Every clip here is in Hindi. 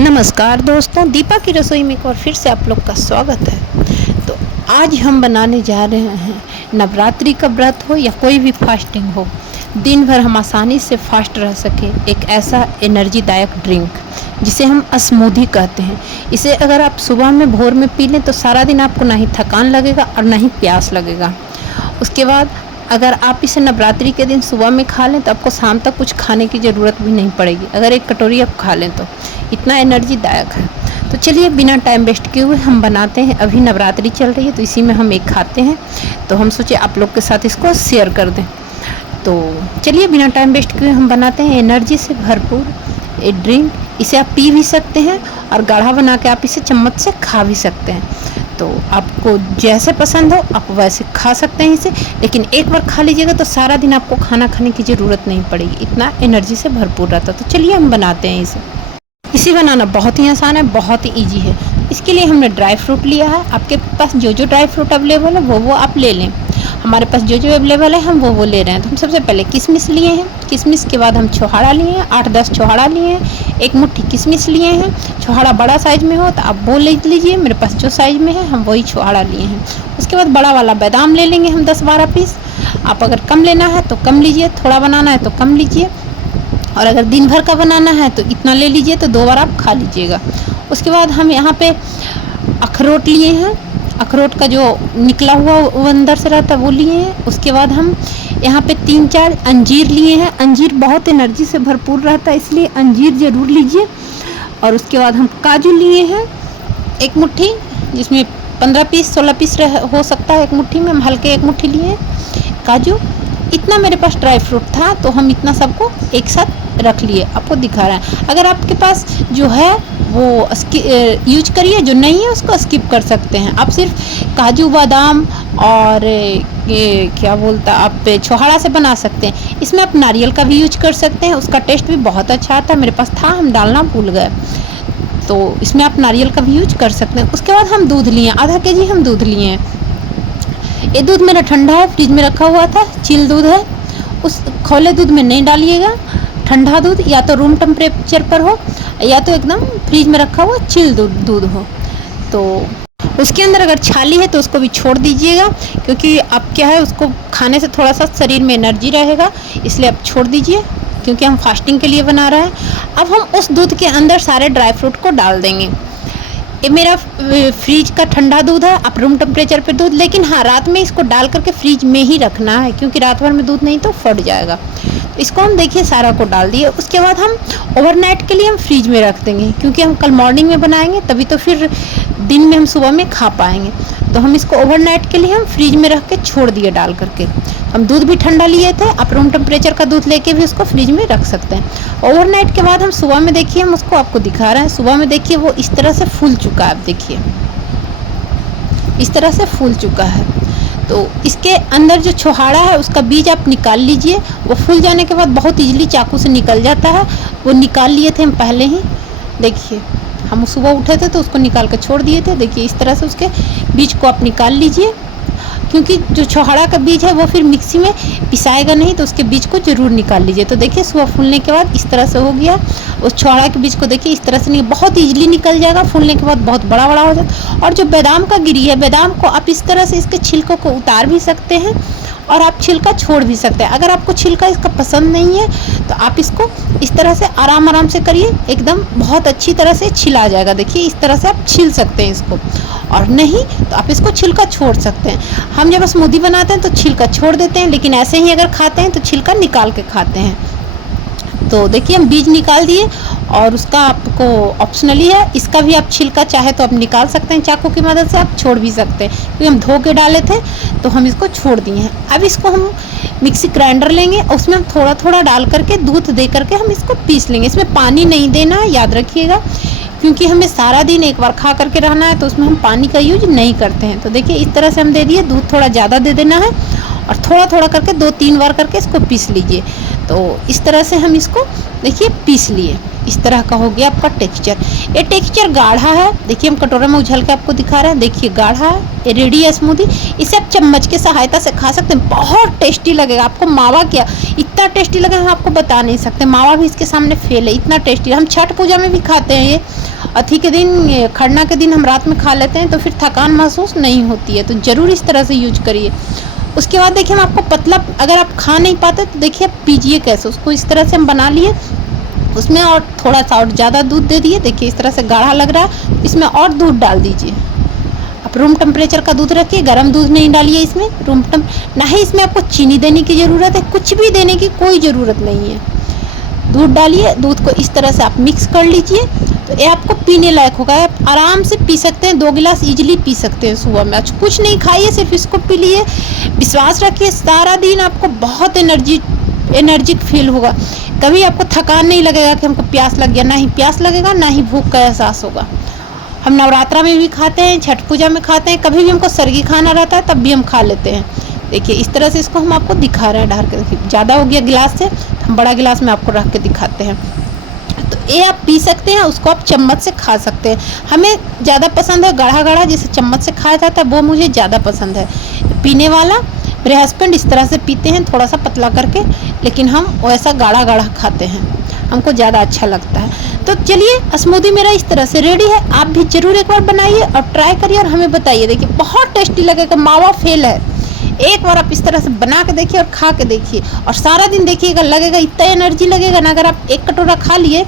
नमस्कार दोस्तों, दीपा की रसोई में एक और फिर से आप लोग का स्वागत है। तो आज हम बनाने जा रहे हैं, नवरात्रि का व्रत हो या कोई भी फास्टिंग हो, दिन भर हम आसानी से फास्ट रह सकें, एक ऐसा एनर्जीदायक ड्रिंक जिसे हम स्मूदी कहते हैं। इसे अगर आप सुबह में भोर में पी लें तो सारा दिन आपको ना ही थकान लगेगा और ना ही प्यास लगेगा। उसके बाद अगर आप इसे नवरात्रि के दिन सुबह में खा लें तो आपको शाम तक कुछ खाने की ज़रूरत भी नहीं पड़ेगी, अगर एक कटोरी आप खा लें तो इतना एनर्जीदायक है। तो चलिए बिना टाइम वेस्ट किए हुए हम बनाते हैं। अभी नवरात्रि चल रही है तो इसी में हम एक खाते हैं, तो हम सोचे आप लोग के साथ इसको शेयर कर दें। तो चलिए बिना टाइम वेस्ट किए हम बनाते हैं एनर्जी से भरपूर एक ड्रिंक। इसे आप पी भी सकते हैं और गाढ़ा बना के आप इसे चम्मच से खा भी सकते हैं। तो आपको जैसे पसंद हो आप वैसे खा सकते हैं इसे, लेकिन एक बार खा लीजिएगा तो सारा दिन आपको खाना खाने की ज़रूरत नहीं पड़ेगी, इतना एनर्जी से भरपूर रहता है। तो चलिए हम बनाते हैं इसे बनाना बहुत ही आसान है, बहुत ही ईजी है। इसके लिए हमने ड्राई फ्रूट लिया है। आपके पास जो जो ड्राई फ्रूट अवेलेबल है वो आप ले लें। हमारे पास जो जो अवेलेबल है हम वो ले रहे हैं। तो हम सबसे पहले किशमिश लिए हैं। किशमिश के बाद हम छोहाड़ा लिए हैं, 8-10 छोहाड़ा लिए हैं। एक मुट्ठी किशमिश लिए हैं। छोहाड़ा बड़ा साइज़ में हो तो आप वो ले लीजिए, मेरे पास जो साइज़ में है हम वही छोहाड़ा लिए हैं। उसके बाद बड़ा वाला बादाम ले लेंगे हम 10-12 पीस। आप अगर कम लेना है तो कम लीजिए, थोड़ा बनाना है तो कम लीजिए, और अगर दिन भर का बनाना है तो इतना ले लीजिए, तो 2 बार आप खा लीजिएगा। उसके बाद हम यहाँ पे अखरोट लिए हैं। अखरोट का जो निकला हुआ वो अंदर से रहता है वो लिए हैं। उसके बाद हम यहाँ पे 3-4 अंजीर लिए हैं। अंजीर बहुत एनर्जी से भरपूर रहता है, इसलिए अंजीर ज़रूर लीजिए। और उसके बाद हम काजू लिए हैं एक मुट्ठी, जिसमें 15 पीस 16 पीस हो सकता है एक मुट्ठी में, हम हल्के एक मुट्ठी लिए हैं काजू। इतना मेरे पास ड्राई फ्रूट था तो हम इतना सबको एक साथ रख लिए, आपको दिखा रहा है। अगर आपके पास जो है वो यूज करिए, जो नहीं है उसको स्किप कर सकते हैं। आप सिर्फ काजू बादाम और ये क्या बोलता आप छोहाड़ा से बना सकते हैं। इसमें आप नारियल का भी यूज कर सकते हैं, उसका टेस्ट भी बहुत अच्छा आता है। मेरे पास था, हम डालना भूल गए, तो इसमें आप नारियल का भी यूज कर सकते हैं। उसके बाद हम दूध लिए, आधा केजी हम दूध लिए हैं। ये दूध मेरा ठंडा है, फ्रिज में रखा हुआ था, चिल दूध है। उस खौले दूध में नहीं डालिएगा, ठंडा दूध या तो रूम टेम्परेचर पर हो या तो एकदम फ्रिज में रखा हुआ चिल दूध हो। तो उसके अंदर अगर छाली है तो उसको भी छोड़ दीजिएगा, क्योंकि आप क्या है उसको खाने से थोड़ा सा शरीर में एनर्जी रहेगा, इसलिए आप छोड़ दीजिए, क्योंकि हम फास्टिंग के लिए बना रहे हैं। अब हम उस दूध के अंदर सारे ड्राई फ्रूट को डाल देंगे। ये मेरा फ्रिज का ठंडा दूध है, आप रूम टेम्परेचर पे दूध, लेकिन हाँ रात में इसको डाल करके फ्रिज में ही रखना है, क्योंकि रात भर में दूध नहीं तो फट जाएगा। इसको हम देखिए सारा को डाल दिए। उसके बाद हम ओवरनाइट के लिए हम फ्रिज में रख देंगे, क्योंकि हम कल मॉर्निंग में बनाएंगे, तभी तो फिर दिन में हम सुबह में खा पाएंगे। तो हम इसको ओवरनाइट के लिए हम फ्रिज में रख के छोड़ दिए डाल करके। हम दूध भी ठंडा लिए थे, आप रूम टेम्परेचर का दूध लेके भी उसको फ्रिज में रख सकते हैं। ओवरनाइट के बाद हम सुबह में देखिए, हम उसको आपको दिखा रहे हैं, सुबह में देखिए वो इस तरह से फूल चुका है। आप देखिए इस तरह से फूल चुका है। तो इसके अंदर जो छोहाड़ा है उसका बीज आप निकाल लीजिए। वो फूल जाने के बाद बहुत इजीली चाकू से निकल जाता है, वो निकाल लिए थे हम पहले ही। देखिए हम सुबह उठे थे तो उसको निकाल कर छोड़ दिए थे। देखिए इस तरह से उसके बीज को आप निकाल लीजिए, क्योंकि जो छोहाड़ा का बीज है वो फिर मिक्सी में पिसाएगा नहीं, तो उसके बीज को ज़रूर निकाल लीजिए। तो देखिए सुबह फूलने के बाद इस तरह से हो गया। उस छोहाड़ा के बीज को देखिए इस तरह से बहुत ईजिली निकल जाएगा, फूलने के बाद बहुत बड़ा बड़ा हो जाता। और जो बादाम का गिरी है, बादाम को आप इस तरह से इसके छिलकों को उतार भी सकते हैं और आप छिलका छोड़ भी सकते हैं। अगर आपको छिलका इसका पसंद नहीं है तो आप इसको इस तरह से आराम से करिए, एकदम बहुत अच्छी तरह से छिला जाएगा। देखिए इस तरह से आप छिल सकते हैं इसको, और नहीं तो आप इसको छिलका छोड़ सकते हैं। हम जब स्मूदी बनाते हैं तो छिलका छोड़ देते हैं, लेकिन ऐसे ही अगर खाते हैं तो छिलका निकाल के खाते हैं। तो देखिए हम बीज निकाल दिए, और उसका आपको ऑप्शनली है, इसका भी आप छिलका चाहे तो आप निकाल सकते हैं, चाकू की मदद से आप छोड़ भी सकते हैं, क्योंकि हम धो के डाले थे तो हम इसको छोड़ दिए हैं। अब इसको हम मिक्सी ग्राइंडर लेंगे, उसमें हम थोड़ा थोड़ा डाल करके दूध दे करके हम इसको पीस लेंगे। इसमें पानी नहीं देना है, याद रखिएगा, क्योंकि हमें सारा दिन एक बार खा करके रहना है, तो उसमें हम पानी का यूज नहीं करते हैं। तो देखिए इस तरह से हम दे दिए, दूध थोड़ा ज़्यादा दे देना है, और थोड़ा थोड़ा करके 2-3 बार करके इसको पीस लीजिए। तो इस तरह से हम इसको देखिए पीस लिए। इस तरह का हो गया आपका टेक्सचर। ये टेक्सचर गाढ़ा है, देखिए हम कटोरे में उछल के आपको दिखा रहे हैं। देखिए गाढ़ा है, ये रेडी है स्मूदी। इसे आप चम्मच की सहायता से खा सकते हैं, बहुत टेस्टी लगेगा आपको। मावा क्या इतना टेस्टी लगेगा हम आपको बता नहीं सकते, मावा भी इसके सामने फेल है, इतना टेस्टी। हम छठ पूजा में भी खाते हैं ये, अथी के दिन, खरना के दिन हम रात में खा लेते हैं तो फिर थकान महसूस नहीं होती है। तो ज़रूर इस तरह से यूज करिए। उसके बाद देखिए हम आपको पतला, अगर आप खा नहीं पाते तो देखिए आप पीजिए कैसे। उसको इस तरह से हम बना लिए, उसमें और थोड़ा सा और ज़्यादा दूध दे दिए। देखिए इस तरह से गाढ़ा लग रहा है, इसमें और दूध डाल दीजिए। आप रूम टेम्परेचर का दूध रखिए, गर्म दूध नहीं डालिए इसमें। ना ही इसमें आपको चीनी देने की ज़रूरत है, कुछ भी देने की कोई ज़रूरत नहीं है। दूध डालिए, दूध को इस तरह से आप मिक्स कर लीजिए तो ये आपको पीने लायक होगा। आप आराम से पी सकते हैं, 2 गिलास इजीली पी सकते हैं सुबह में। आज कुछ नहीं खाइए, सिर्फ इसको पी लिए। विश्वास रखिए सारा दिन आपको बहुत एनर्जिक फील होगा। कभी आपको थकान नहीं लगेगा कि हमको प्यास लग गया, ना ही प्यास लगेगा ना ही भूख का एहसास होगा। हम नवरात्रा में भी खाते हैं, छठ पूजा में खाते हैं, कभी भी हमको सरगी खाना रहता है तब भी हम खा लेते हैं। देखिए इस तरह से इसको हम आपको दिखा रहे हैं ढार के। देखिए ज़्यादा हो गया गिलास से, हम बड़ा गिलास में आपको रख के दिखाते हैं। तो ये आप पी सकते हैं, उसको आप चम्मच से खा सकते हैं। हमें ज़्यादा पसंद है गाढ़ा गाढ़ा, जिसे चम्मच से खाया जाता है, वो मुझे ज़्यादा पसंद है पीने वाला। मेरे हस्बैंड इस तरह से पीते हैं, थोड़ा सा पतला करके, लेकिन हम वैसा गाढ़ा गाढ़ा खाते हैं, हमको ज़्यादा अच्छा लगता है। तो चलिए स्मूदी मेरा इस तरह से रेडी है। आप भी ज़रूर एक बार बनाइए और ट्राई करिए और हमें बताइए। देखिए बहुत टेस्टी लगेगा, मावा फेल है। एक बार आप इस तरह से बना के देखिए और खा के देखिए, और सारा दिन देखिएगा, लगेगा इतना एनर्जी लगेगा ना। अगर आप एक कटोरा खा लिए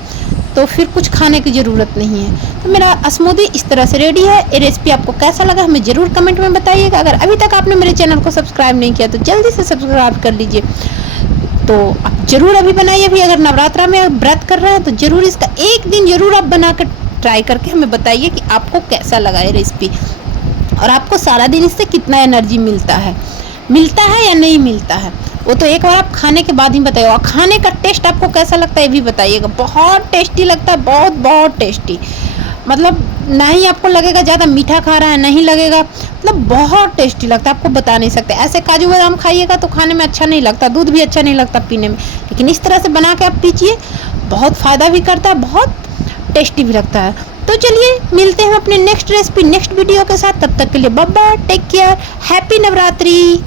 तो फिर कुछ खाने की ज़रूरत नहीं है। तो मेरा स्मूदी इस तरह से रेडी है। ये रेसिपी आपको कैसा लगा हमें ज़रूर कमेंट में बताइएगा। अगर अभी तक आपने मेरे चैनल को सब्सक्राइब नहीं किया तो जल्दी से सब्सक्राइब कर लीजिए। तो आप ज़रूर अभी बनाइए। भी अगर नवरात्रा में व्रत कर रहे हैं तो ज़रूर इसका एक दिन ज़रूर आप बना कर ट्राई करके हमें बताइए कि आपको कैसा लगा ये रेसिपी, और आपको सारा दिन इससे कितना एनर्जी मिलता है या नहीं मिलता है। वो तो एक बार आप खाने के बाद ही बताइए। और खाने का टेस्ट आपको कैसा लगता है ये भी बताइएगा। बहुत टेस्टी लगता है, बहुत बहुत टेस्टी। मतलब ना ही आपको लगेगा ज़्यादा मीठा खा रहा है, नहीं लगेगा, मतलब बहुत टेस्टी लगता है, आपको बता नहीं सकते। ऐसे काजू बादाम खाइएगा तो खाने में अच्छा नहीं लगता, दूध भी अच्छा नहीं लगता पीने में, लेकिन इस तरह से बना के आप पीजिए, बहुत फ़ायदा भी करता है, बहुत टेस्टी भी लगता है। तो चलिए मिलते हैं अपने नेक्स्ट रेसिपी, नेक्स्ट वीडियो के साथ। तब तक के लिए bye bye, take care, happy Navratri.